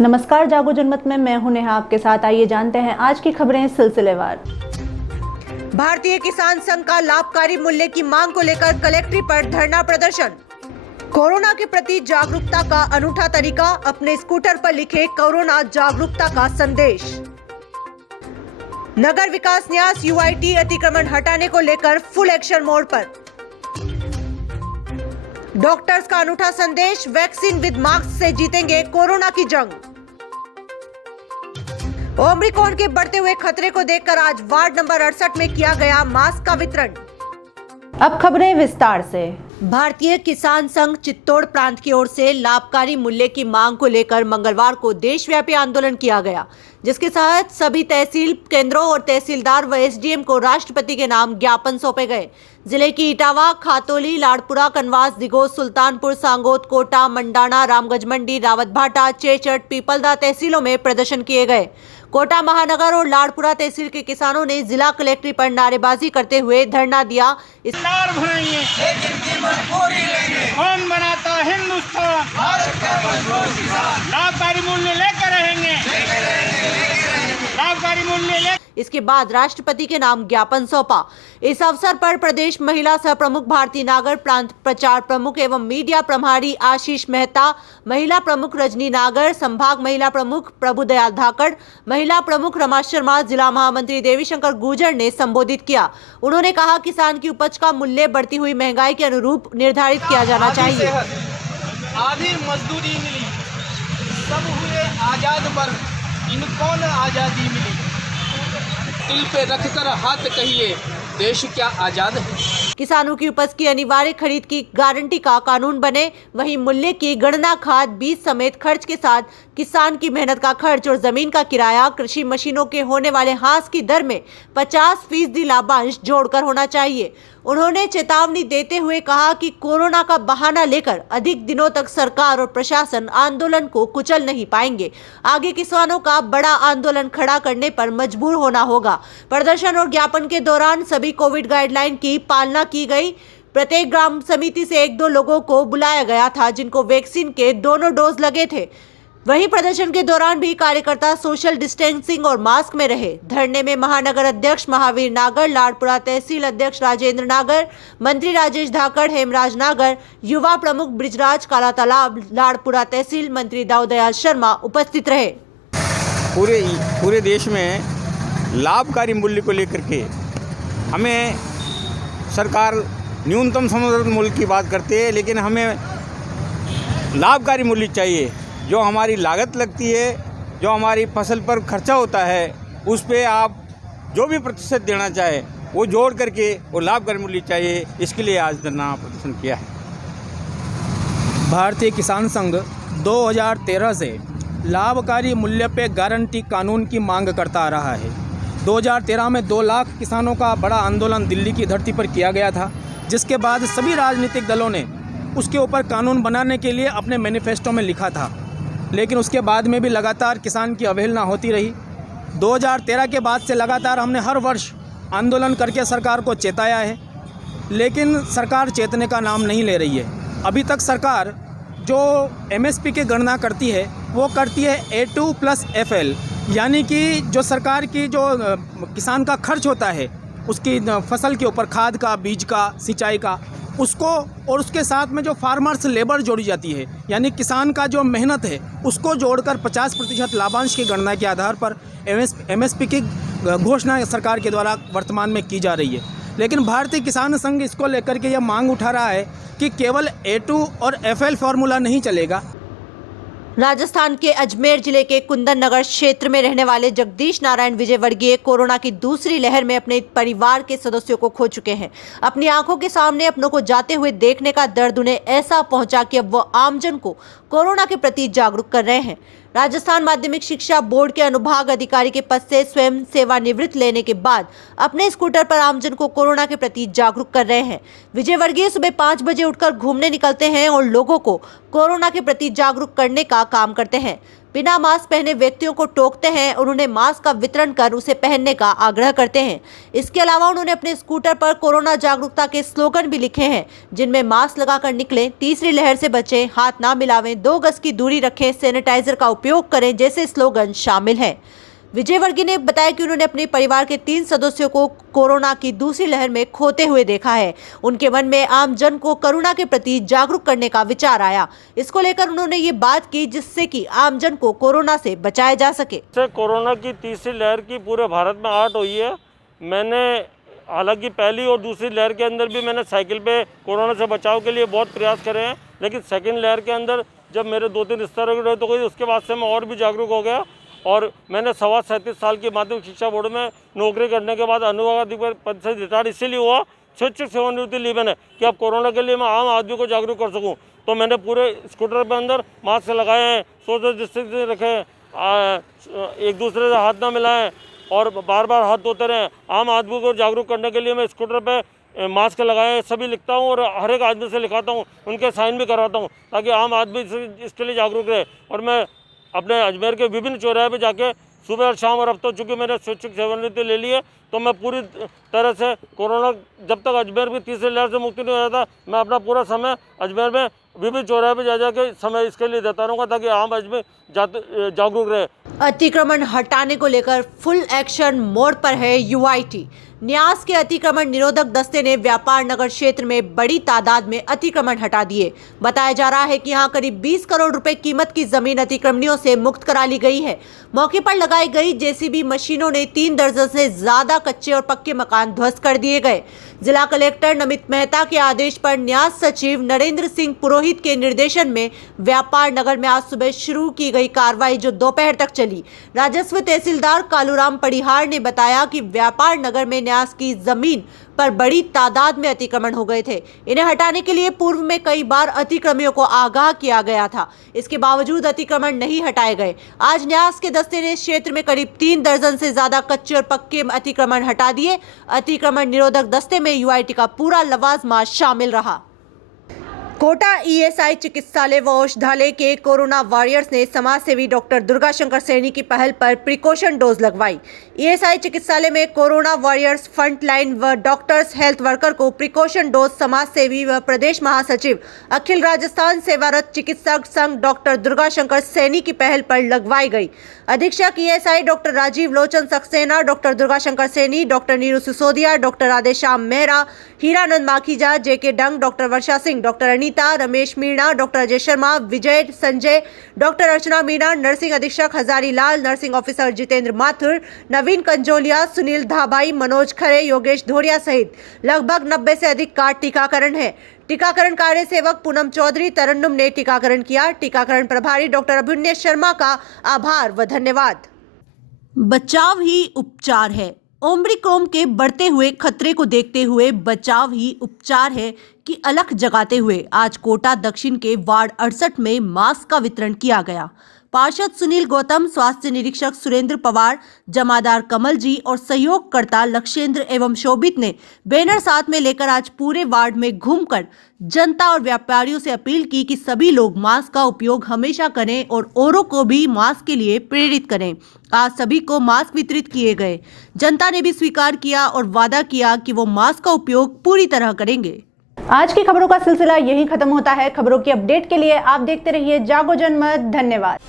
नमस्कार, जागो जनमत में मैं हूं नेहा आपके साथ। आइए जानते हैं आज की खबरें सिलसिलेवार। भारतीय किसान संघ का लाभकारी मूल्य की मांग को लेकर कलेक्ट्रेट पर धरना प्रदर्शन। कोरोना के प्रति जागरूकता का अनूठा तरीका, अपने स्कूटर पर लिखे कोरोना जागरूकता का संदेश। नगर विकास न्यास यूआईटी अतिक्रमण हटाने को लेकर फुल एक्शन मोड पर। डॉक्टर्स का अनूठा संदेश, वैक्सीन विद मास्क से जीतेंगे कोरोना की जंग। ओमिक्रॉन के बढ़ते हुए खतरे को देखकर आज वार्ड नंबर 68 में किया गया मास्क का वितरण। अब खबरें विस्तार से। भारतीय किसान संघ चित्तौड़ प्रांत की ओर से लाभकारी मूल्य की मांग को लेकर मंगलवार को देशव्यापी आंदोलन किया गया, जिसके तहत सभी तहसील केंद्रों और तहसीलदार व एसडीएम को राष्ट्रपति के नाम ज्ञापन सौंपे गए। जिले की इटावा, खातौली, लाड़पुरा, कनवास, दिगोस, सुल्तानपुर, सांगोद, कोटा, मंडाना, रामगंज मंडी, रावतभाटा, चेचट, पीपलदा तहसीलों में प्रदर्शन किए गए। कोटा महानगर और लाड़पुरा तहसील के किसानों ने जिला कलेक्ट्रेट पर नारेबाजी करते हुए धरना दिया। कौन बनाता हिंदुस्तान, लाभकारी मूल्य लेकर रहेंगे, लाभकारी मूल्य ले। इसके बाद राष्ट्रपति के नाम ज्ञापन सौंपा। इस अवसर पर प्रदेश महिला सह प्रमुख भारती नागर, प्रांत प्रचार प्रमुख एवं मीडिया प्रभारी आशीष मेहता, महिला प्रमुख रजनी नागर, संभाग महिला प्रमुख प्रभुदयाल धाकड़, महिला प्रमुख रमा शर्मा, जिला महामंत्री देवीशंकर गुर्जर ने संबोधित किया। उन्होंने कहा, किसान की उपज का मूल्य बढ़ती हुई महंगाई के अनुरूप निर्धारित किया जाना चाहिए। आधी मजदूरी मिली, सब हुए आजाद, पर इनको न आजादी मिली। दिल पे रखकर हाथ कहिए, देश क्या आजाद है। किसानों की उपज की अनिवार्य खरीद की गारंटी का कानून बने, वहीं मूल्य की गणना खाद, बीज समेत खर्च के साथ किसान की मेहनत का खर्च और जमीन का किराया, कृषि मशीनों के होने वाले ह्रास की दर में 50% लाभांश जोड़कर होना चाहिए। उन्होंने चेतावनी देते हुए कहा कि कोरोना का बहाना लेकर अधिक दिनों तक सरकार और प्रशासन आंदोलन को कुचल नहीं पाएंगे। आगे किसानों का बड़ा आंदोलन खड़ा करने पर मजबूर होना होगा। प्रदर्शन और ज्ञापन के दौरान सभी कोविड गाइडलाइन की पालना की गई। प्रत्येक ग्राम समिति से 1-2 लोगों को बुलाया गया था जिनको वैक्सीन के दोनों डोज लगे थे। वहीं प्रदर्शन के दौरान भी कार्यकर्ता सोशल डिस्टेंसिंग और मास्क में रहे। धरने में महानगर अध्यक्ष महावीर नागर, लाड़पुरा तहसील अध्यक्ष राजेंद्र नागर, मंत्री राजेश धाकड़, हेमराज नागर, युवा प्रमुख ब्रिजराज काला तालाब, लाड़पुरा तहसील मंत्री दाऊदयाल शर्मा उपस्थित रहे। पूरे देश में लाभकारी मूल्य को लेकर के हमें सरकार न्यूनतम समर्थन मूल्य की बात करती है, लेकिन हमें लाभकारी मूल्य चाहिए। जो हमारी लागत लगती है, जो हमारी फसल पर खर्चा होता है, उस पे आप जो भी प्रतिशत देना चाहे वो जोड़ करके वो लाभकारी मूल्य चाहिए। इसके लिए आज धरना प्रदर्शन किया है। भारतीय किसान संघ 2013 से लाभकारी मूल्य पे गारंटी कानून की मांग करता आ रहा है। 2013 में 2 लाख किसानों का बड़ा आंदोलन दिल्ली की धरती पर किया गया था, जिसके बाद सभी राजनीतिक दलों ने उसके ऊपर कानून बनाने के लिए अपने मैनिफेस्टो में लिखा था, लेकिन उसके बाद में भी लगातार किसान की अवहेलना होती रही। 2013 के बाद से लगातार हमने हर वर्ष आंदोलन करके सरकार को चेताया है, लेकिन सरकार चेतने का नाम नहीं ले रही है। अभी तक सरकार जो एमएसपी की गणना करती है वो करती है A2 + FL, यानी कि जो सरकार की जो किसान का खर्च होता है उसकी फसल के ऊपर खाद का, बीज का, सिंचाई का, उसको और उसके साथ में जो फार्मर्स लेबर जोड़ी जाती है, यानी किसान का जो मेहनत है उसको जोड़कर 50% लाभांश की गणना के आधार पर एमएसपी की घोषणा सरकार के द्वारा वर्तमान में की जा रही है। लेकिन भारतीय किसान संघ इसको लेकर के यह मांग उठा रहा है कि केवल A2 और FL फार्मूला नहीं चलेगा। राजस्थान के अजमेर जिले के कुंदन नगर क्षेत्र में रहने वाले जगदीश नारायण विजयवर्गीय कोरोना की दूसरी लहर में अपने परिवार के सदस्यों को खो चुके हैं। अपनी आंखों के सामने अपनों को जाते हुए देखने का दर्द उन्हें ऐसा पहुंचा कि अब वो आमजन को कोरोना के प्रति जागरूक कर रहे हैं। राजस्थान माध्यमिक शिक्षा बोर्ड के अनुभाग अधिकारी के पद से स्वयं सेवानिवृत्त लेने के बाद अपने स्कूटर पर आमजन को कोरोना के प्रति जागरूक कर रहे हैं। विजयवर्गीय सुबह 5 बजे उठकर घूमने निकलते हैं और लोगों को कोरोना के प्रति जागरूक करने का काम करते हैं। बिना मास्क पहने व्यक्तियों को टोकते हैं और उन्हें मास्क का वितरण कर उसे पहनने का आग्रह करते हैं। इसके अलावा उन्होंने अपने स्कूटर पर कोरोना जागरूकता के स्लोगन भी लिखे हैं, जिनमें मास्क लगाकर निकलें, तीसरी लहर से बचें, हाथ ना मिलावें, 2 गज की दूरी रखें, सैनिटाइजर का उपयोग करें जैसे स्लोगन शामिल हैं। विजय वर्गीय ने बताया कि उन्होंने अपने परिवार के 3 सदस्यों को कोरोना की दूसरी लहर में खोते हुए देखा है। उनके मन में आम जन को कोरोना के प्रति जागरूक करने का विचार आया। इसको लेकर उन्होंने ये बात की जिससे कि आम जन को कोरोना से बचाया जा सके। कोरोना की तीसरी लहर की पूरे भारत में आहट हुई है। मैंने हालांकि पहली और दूसरी लहर के अंदर भी मैंने साइकिल पे कोरोना से बचाव के लिए बहुत प्रयास करे हैं, लेकिन सेकेंड लहर के अंदर जब मेरे 2-3 रिश्तेदारों की डेथ हो गई उसके बाद से मैं और भी जागरूक हो गया और मैंने 37 साल की माध्यमिक शिक्षा बोर्ड में नौकरी करने के बाद अनुवादिक पद से रिटायर्ड इसीलिए हुआ, स्वैच्छिक सेवानिवृत्ति ली मैंने कि अब कोरोना के लिए मैं आम आदमी को जागरूक कर सकूं। तो मैंने पूरे स्कूटर पे अंदर मास्क लगाए हैं, सोशल डिस्टेंसिंग रखे, एक दूसरे से हाथ ना मिलाएं और बार बार हाथ धोते रहें। आम आदमी को जागरूक करने के लिए मैं स्कूटर पे मास्क लगाए सभी लिखता हूँ और हर एक आदमी से लिखाता हूँ, उनके साइन भी करवाता हूँ ताकि आम आदमी इसके लिए जागरूक रहे। और मैं अपने अजमेर के विभिन्न चौराहे पे जाके सुबह और शाम, और अब तो चूँकि मैंने स्वैच्छिक सेवानिवृत्ति ले ली है तो मैं पूरी तरह से कोरोना जब तक अजमेर की तीसरी लहर से मुक्ति नहीं हो जाता, मैं अपना पूरा समय अजमेर में विभिन्न चौराहे पे जा के समय इसके लिए देता रहूँगा ताकि आम आदमी जागरूक रहे। अतिक्रमण हटाने को लेकर फुल एक्शन मोड पर है यूआईटी। न्यास के अतिक्रमण निरोधक दस्ते ने व्यापार नगर क्षेत्र में बड़ी तादाद में अतिक्रमण हटा दिए। बताया जा रहा है कि यहां करीब 20 करोड़ रुपए कीमत की जमीन अतिक्रमणियों से मुक्त करा ली गई है। मौके पर लगाई गई जेसीबी मशीनों ने 3 दर्जन से ज्यादा कच्चे और पक्के मकान ध्वस्त कर दिए गए। जिला कलेक्टर नमित मेहता के आदेश पर न्यास सचिव नरेंद्र सिंह पुरोहित के निर्देशन में व्यापार नगर में आज सुबह शुरू की गई कार्रवाई जो दोपहर तक चली। राजस्व तहसीलदार कालूराम पड़िहार ने बताया कि व्यापार नगर में न्यास की जमीन पर बड़ी तादाद में अतिक्रमण हो गए थे। इन्हें हटाने के लिए पूर्व में कई बार अतिक्रमियों को आगाह किया गया था, इसके बावजूद अतिक्रमण नहीं हटाए गए। आज न्यास के दस्ते ने क्षेत्र में करीब 3 दर्जन से ज्यादा कच्चे और पक्के अतिक्रमण हटा दिए। अतिक्रमण निरोधक दस्ते में यूआईटी का पूरा लवाजमा शामिल रहा। कोटा ईएसआई चिकित्सालय व औषधालय के कोरोना वॉरियर्स ने समाजसेवी डॉक्टर दुर्गाशंकर सैनी की पहल पर प्रिकॉशन डोज लगवाई। ईएसआई चिकित्सालय में कोरोना वॉरियर्स फ्रंटलाइन व डॉक्टर्स हेल्थ वर्कर को प्रिकॉशन डोज समाजसेवी व प्रदेश महासचिव अखिल राजस्थान सेवारत चिकित्सक संघ डॉक्टर दुर्गाशंकर सैनी की पहल पर लगवाई गई। अधीक्षक ESI doctor Rajiv Lochan Saxena, doctor Durgashankar Saini, doctor Neeru Sisodia, doctor Radheshyam Mehra, Hiranand Makhija, JK Dang, doctor Varsha Singh, doctor Anita, Ramesh Meena, doctor Ajay Sharma, Vijay Sanjay, doctor Archana Meena, nursing अधीक्षक हजारी लाल, नर्सिंग ऑफिसर जितेंद्र माथुर, नवीन कंजोलिया, सुनील धाबाई, मनोज खरे, योगेश धोरिया सहित लगभग 90 से अधिक का टीकाकरण है। टीकाकरण कार्य सेवक पूनम चौधरी तरन्नुम ने टीकाकरण किया। टीकाकरण प्रभारी डॉक्टर अभिन्य शर्मा का आभार व धन्यवाद। बचाव ही उपचार है। ओमिक्रॉन के बढ़ते हुए खतरे को देखते हुए बचाव ही उपचार है की अलख जगाते हुए आज कोटा दक्षिण के वार्ड 68 में मास्क का वितरण किया गया। पार्षद सुनील गौतम, स्वास्थ्य निरीक्षक सुरेंद्र पवार, जमादार कमल जी और सहयोगकर्ता लक्षेंद्र एवं शोभित ने बैनर साथ में लेकर आज पूरे वार्ड में घूमकर जनता और व्यापारियों से अपील की कि सभी लोग मास्क का उपयोग हमेशा करें और औरों को भी मास्क के लिए प्रेरित करें। आज सभी को मास्क वितरित किए गए। जनता ने भी स्वीकार किया और वादा किया कि वो मास्क का उपयोग पूरी तरह करेंगे। आज की खबरों का सिलसिला यहीं खत्म होता है। खबरों की अपडेट के लिए आप देखते रहिए जागो जनमत। धन्यवाद।